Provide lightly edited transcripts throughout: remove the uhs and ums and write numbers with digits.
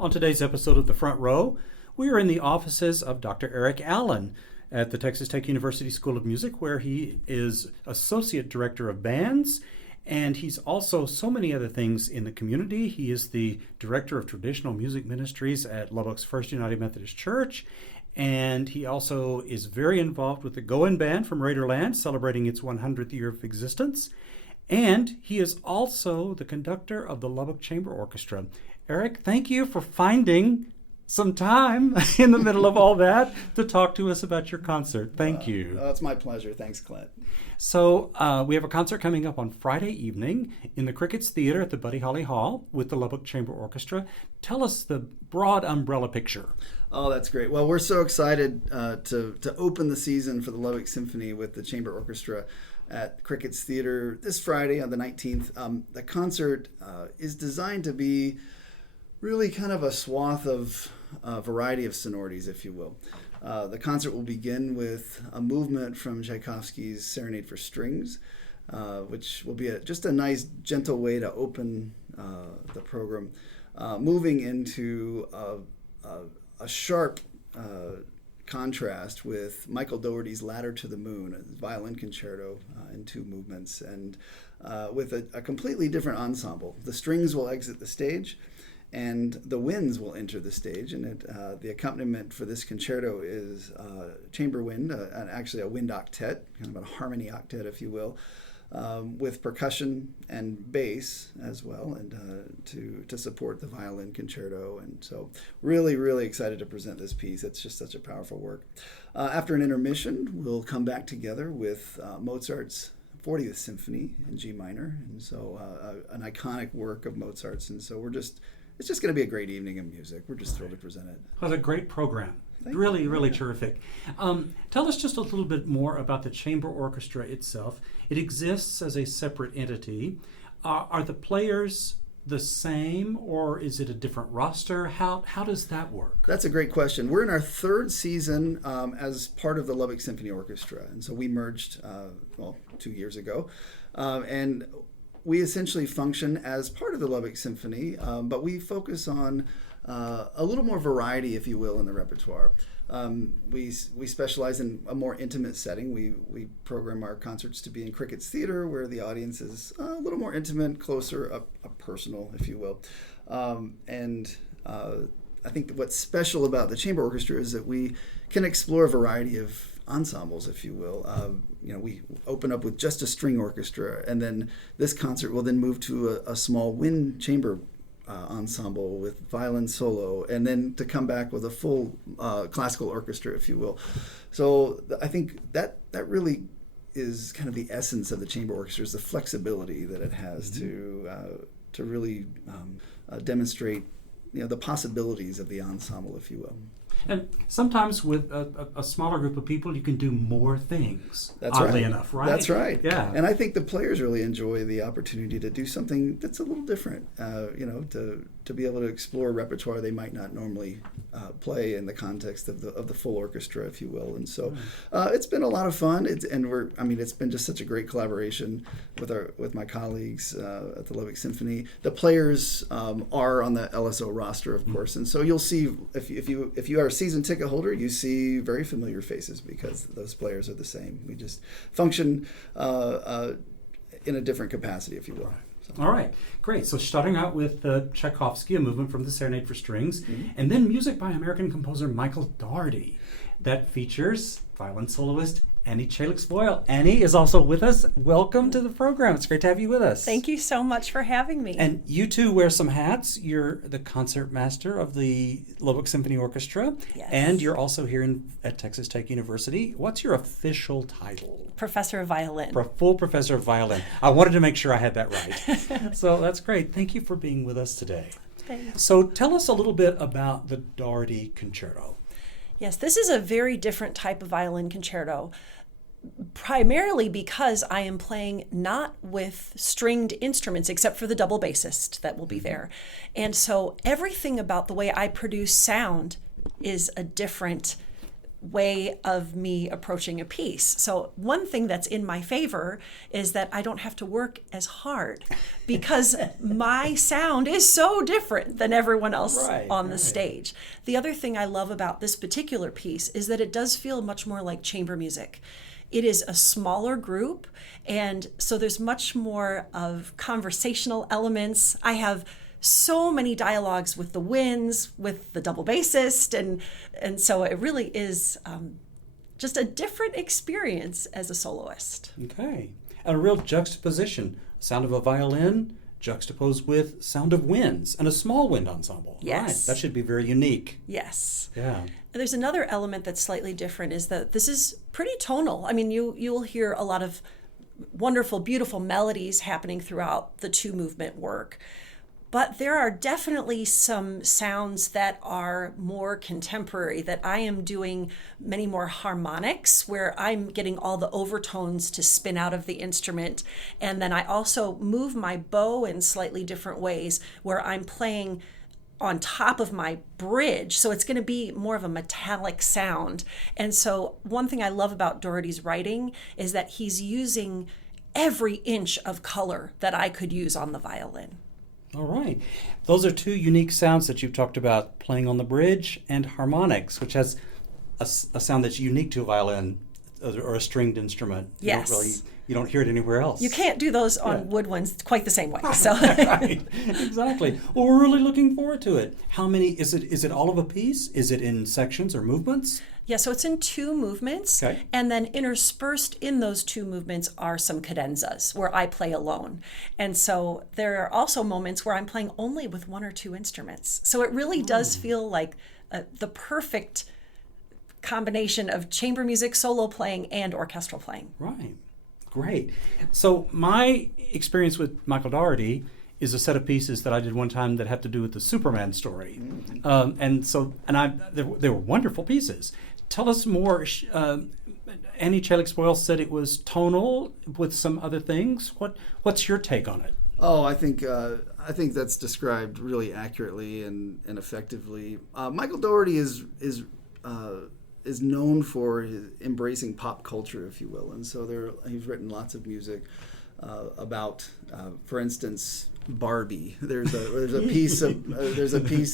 On today's episode of The Front Row, we are in the offices of Dr. Eric Allen at the Texas Tech University School of Music, where he is Associate Director of Bands, and he's also so many other things in the community. He is the Director of Traditional Music Ministries at Lubbock's First United Methodist Church, and he also is very involved with the Go-In Band from Raiderland, celebrating its 100th year of existence. And he is also the conductor of the Lubbock Chamber Orchestra. Eric, thank you for finding some time in the middle of all that to talk to us about your concert. Thank you. It's my pleasure. Thanks, Clint. So we have a concert coming up on Friday evening in the Crickets Theater at the Buddy Holly Hall with the Lubbock Chamber Orchestra. Tell us the broad umbrella picture. Oh, that's great. Well, we're so excited to open the season for the Lubbock Symphony with the Chamber Orchestra at Crickets Theater this Friday on the 19th. The concert is designed to be really kind of a swath of a variety of sonorities, if you will. The concert will begin with a movement from Tchaikovsky's Serenade for Strings, which will be just a nice, gentle way to open the program, moving into a sharp contrast with Michael Dougherty's Ladder to the Moon, a violin concerto in two movements, and with a completely different ensemble. The strings will exit the stage, and the winds will enter the stage, and the accompaniment for this concerto is chamber wind, actually a wind octet, kind of a harmony octet, if you will, with percussion and bass as well, and to support the violin concerto. And so really, really excited to present this piece. It's just such a powerful work. After an intermission, we'll come back together with Mozart's 40th Symphony in G minor, and so an iconic work of Mozart's. And so it's just going to be a great evening of music. We're just thrilled to present it. Well, it's a great program. Thank really, you. really Yeah. terrific. Tell us just a little bit more about the chamber orchestra itself. It exists as a separate entity. Are the players the same, or is it a different roster? How does that work? That's a great question. We're in our third season as part of the Lubbock Symphony Orchestra, and so we merged 2 years ago, and we essentially function as part of the Lubbock Symphony, but we focus on a little more variety, if you will, in the repertoire. We specialize in a more intimate setting. We program our concerts to be in Crickets Theater, where the audience is a little more intimate, closer, up personal, if you will. I think what's special about the chamber orchestra is that we can explore a variety of ensembles, if you will. We open up with just a string orchestra, and then this concert will then move to a small wind chamber ensemble with violin solo, and then to come back with a full classical orchestra, if you will. So I think that really is kind of the essence of the chamber orchestra, is the flexibility that it has to really demonstrate the possibilities of the ensemble, if you will. And sometimes with a smaller group of people, you can do more things. That's oddly right. enough, right? That's right. Yeah. And I think the players really enjoy the opportunity to do something that's a little different. To be able to explore a repertoire they might not normally play in the context of the full orchestra, if you will. And so it's been a lot of fun. It's been just such a great collaboration with my colleagues at the Lubbock Symphony. The players are on the LSO roster, of course, and so you'll see if you are a season ticket holder, you see very familiar faces because those players are the same. We just function in a different capacity, if you will. So. All right, great. So starting out with Tchaikovsky, a movement from the Serenade for Strings, and then music by American composer Michael Dougherty that features violin soloist Annie Chalex Boyle. Annie is also with us. Welcome to the program. It's great to have you with us. Thank you so much for having me. And you two wear some hats. You're the concert master of the Lubbock Symphony Orchestra, Yes. and you're also here at Texas Tech University. What's your official title? Professor of Violin. Full professor of violin. I wanted to make sure I had that right. So that's great. Thank you for being with us today. Thanks. So tell us a little bit about the Dougherty Concerto. Yes, this is a very different type of violin concerto, primarily because I am playing not with stringed instruments except for the double bassist that will be there. And so everything about the way I produce sound is a different way of me approaching a piece. So one thing that's in my favor is that I don't have to work as hard because my sound is so different than everyone else on the stage. The other thing I love about this particular piece is that it does feel much more like chamber music. It is a smaller group, and so there's much more of conversational elements. I have so many dialogues with the winds, with the double bassist, and so it really is just a different experience as a soloist. Okay. And a real juxtaposition. Sound of a violin juxtaposed with sound of winds and a small wind ensemble. Yes. Right. That should be very unique. Yes. Yeah. And there's another element that's slightly different is that this is pretty tonal. I mean, you'll hear a lot of wonderful, beautiful melodies happening throughout the two movement work. But there are definitely some sounds that are more contemporary, that I am doing many more harmonics, where I'm getting all the overtones to spin out of the instrument. And then I also move my bow in slightly different ways, where I'm playing on top of my bridge. So it's going to be more of a metallic sound. And so one thing I love about Doherty's writing is that he's using every inch of color that I could use on the violin. All right. Those are two unique sounds that you've talked about, playing on the bridge and harmonics, which has a sound that's unique to a violin or a stringed instrument. Yes. You don't hear it anywhere else. You can't do those on woodwinds quite the same way. So Right. Exactly. Well, we're really looking forward to it. How many, is it all of a piece? Is it in sections or movements? Yeah, so it's in two movements, Okay. and then interspersed in those two movements are some cadenzas where I play alone. And so there are also moments where I'm playing only with one or two instruments. So it really does feel like the perfect combination of chamber music, solo playing, and orchestral playing. Right. Great. So my experience with Michael Dougherty is a set of pieces that I did one time that had to do with the Superman story. They were wonderful pieces. Tell us more. Annie Chalex Boyle said it was tonal with some other things. What's your take on it? Oh, I think that's described really accurately and effectively. Michael Dougherty is known for embracing pop culture, if you will, and so he's written lots of music about, for instance, Barbie. There's a piece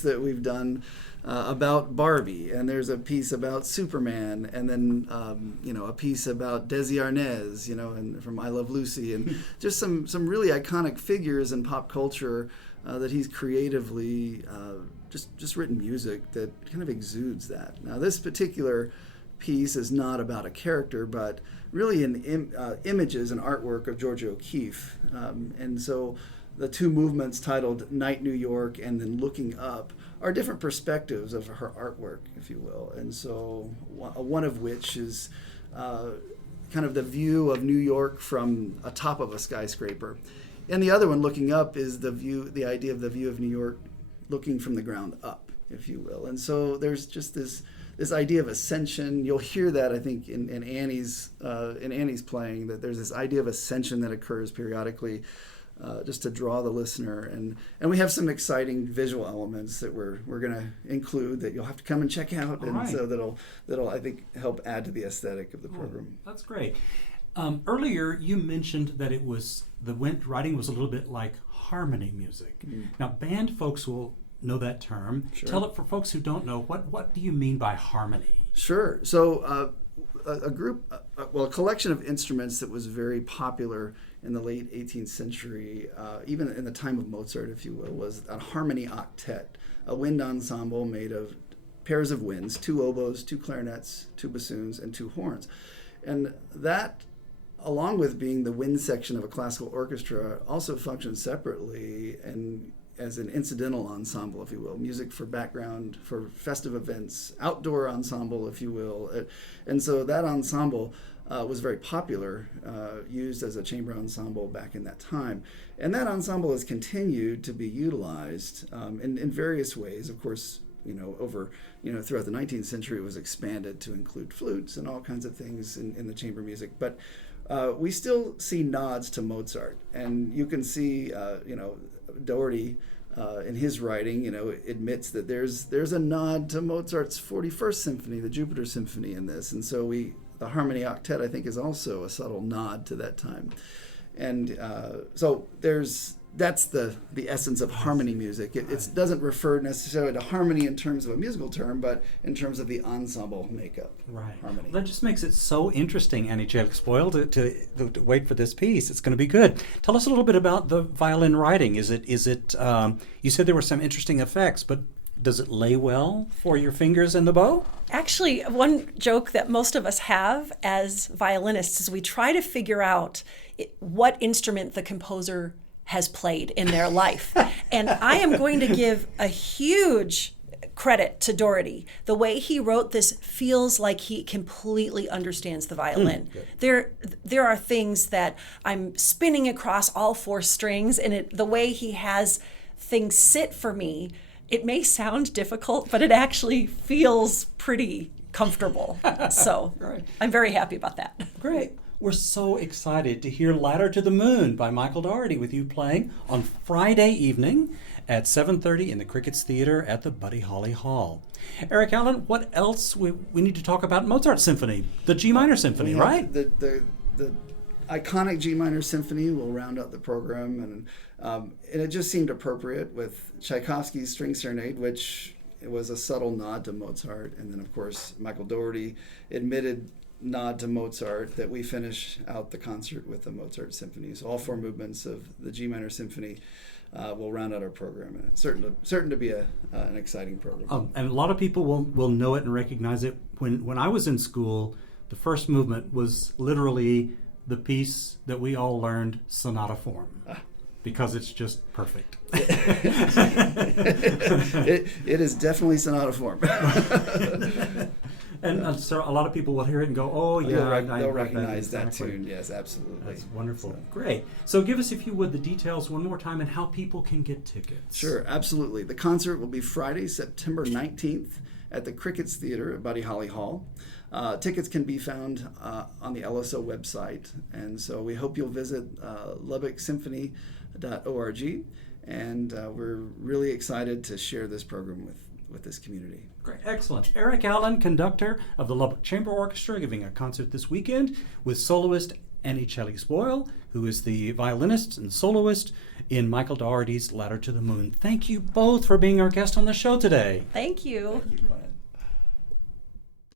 that we've done about Barbie, and there's a piece about Superman, and then a piece about Desi Arnaz, and from I Love Lucy, and just some really iconic figures in pop culture that he's creatively just written music that kind of exudes that. Now, this particular piece is not about a character, but really images and artwork of Georgia O'Keeffe, and so the two movements titled Night New York and then Looking Up are different perspectives of her artwork, if you will. And so one of which is kind of the view of New York from atop of a skyscraper. And the other one, Looking Up, is the idea of the view of New York looking from the ground up, if you will. And so there's just this idea of ascension. You'll hear that, I think, in Annie's playing, that there's this idea of ascension that occurs periodically, just to draw the listener, and we have some exciting visual elements that we're going to include that you'll have to come and check out, All and right. so that'll I think help add to the aesthetic of the program. That's great. Earlier, you mentioned that the writing was a little bit like harmony music. Now, band folks will know that term. Sure. Tell it for folks who don't know. What do you mean by harmony? Sure. So a collection of instruments that was very popular in the late 18th century, even in the time of Mozart, if you will, was a harmony octet, a wind ensemble made of pairs of winds, 2 oboes, 2 clarinets, 2 bassoons, and 2 horns. And that, along with being the wind section of a classical orchestra, also functions separately and as an incidental ensemble, if you will, music for background, for festive events, outdoor ensemble, if you will. And so that ensemble was very popular, used as a chamber ensemble back in that time. And that ensemble has continued to be utilized in various ways. Of course, throughout the 19th century, it was expanded to include flutes and all kinds of things in the chamber music. But we still see nods to Mozart. And you can see, Dougherty in his writing, admits that there's a nod to Mozart's 41st Symphony, the Jupiter Symphony, in this, and so the Harmony Octet, I think, is also a subtle nod to that time, and so that's the essence of harmony music. It doesn't refer necessarily to harmony in terms of a musical term, but in terms of the ensemble makeup. Right. Harmony. Well, that just makes it so interesting, Annie Chalex Boyle, to wait for this piece. It's going to be good. Tell us a little bit about the violin writing. Is it? You said there were some interesting effects, but does it lay well for your fingers and the bow? Actually, one joke that most of us have as violinists is we try to figure out what instrument the composer has played in their life. And I am going to give a huge credit to Doherty. The way he wrote this feels like he completely understands the violin. There are things that I'm spinning across all four strings, and the way he has things sit for me, it may sound difficult, but it actually feels pretty comfortable. So Right. I'm very happy about that. Great. We're so excited to hear Ladder to the Moon by Michael Doherty with you playing on Friday evening at 7:30 in the Crickets Theater at the Buddy Holly Hall. Eric Allen, what else we need to talk about? Mozart Symphony, the G minor symphony, right? The iconic G minor symphony will round out the program, and it just seemed appropriate with Tchaikovsky's String Serenade, which was a subtle nod to Mozart, and then of course Michael Doherty admitted nod to Mozart that we finish out the concert with the Mozart Symphony. So all four movements of the G minor symphony will round out our program, and it's certain to be an exciting program. And a lot of people will know it and recognize it. When I was in school, the first movement was literally the piece that we all learned, sonata form, because it's just perfect. It is definitely sonata form. And so a lot of people will hear it and go, "Oh yeah, they'll recognize that exactly. tune." Yes, absolutely. That's wonderful. So. Great. So give us, if you would, the details one more time and how people can get tickets. Sure, absolutely. The concert will be Friday, September 19th at the Crickets Theater at Buddy Holly Hall. Tickets can be found on the LSO website, and so we hope you'll visit LubbockSymphony.org, and we're really excited to share this program with this community. Great, excellent. Eric Allen, conductor of the Lubbock Chamber Orchestra, giving a concert this weekend with soloist Annie Chalex Boyle, who is the violinist and soloist in Michael Doherty's Ladder to the Moon. Thank you both for being our guest on the show today. Thank you. Thank you.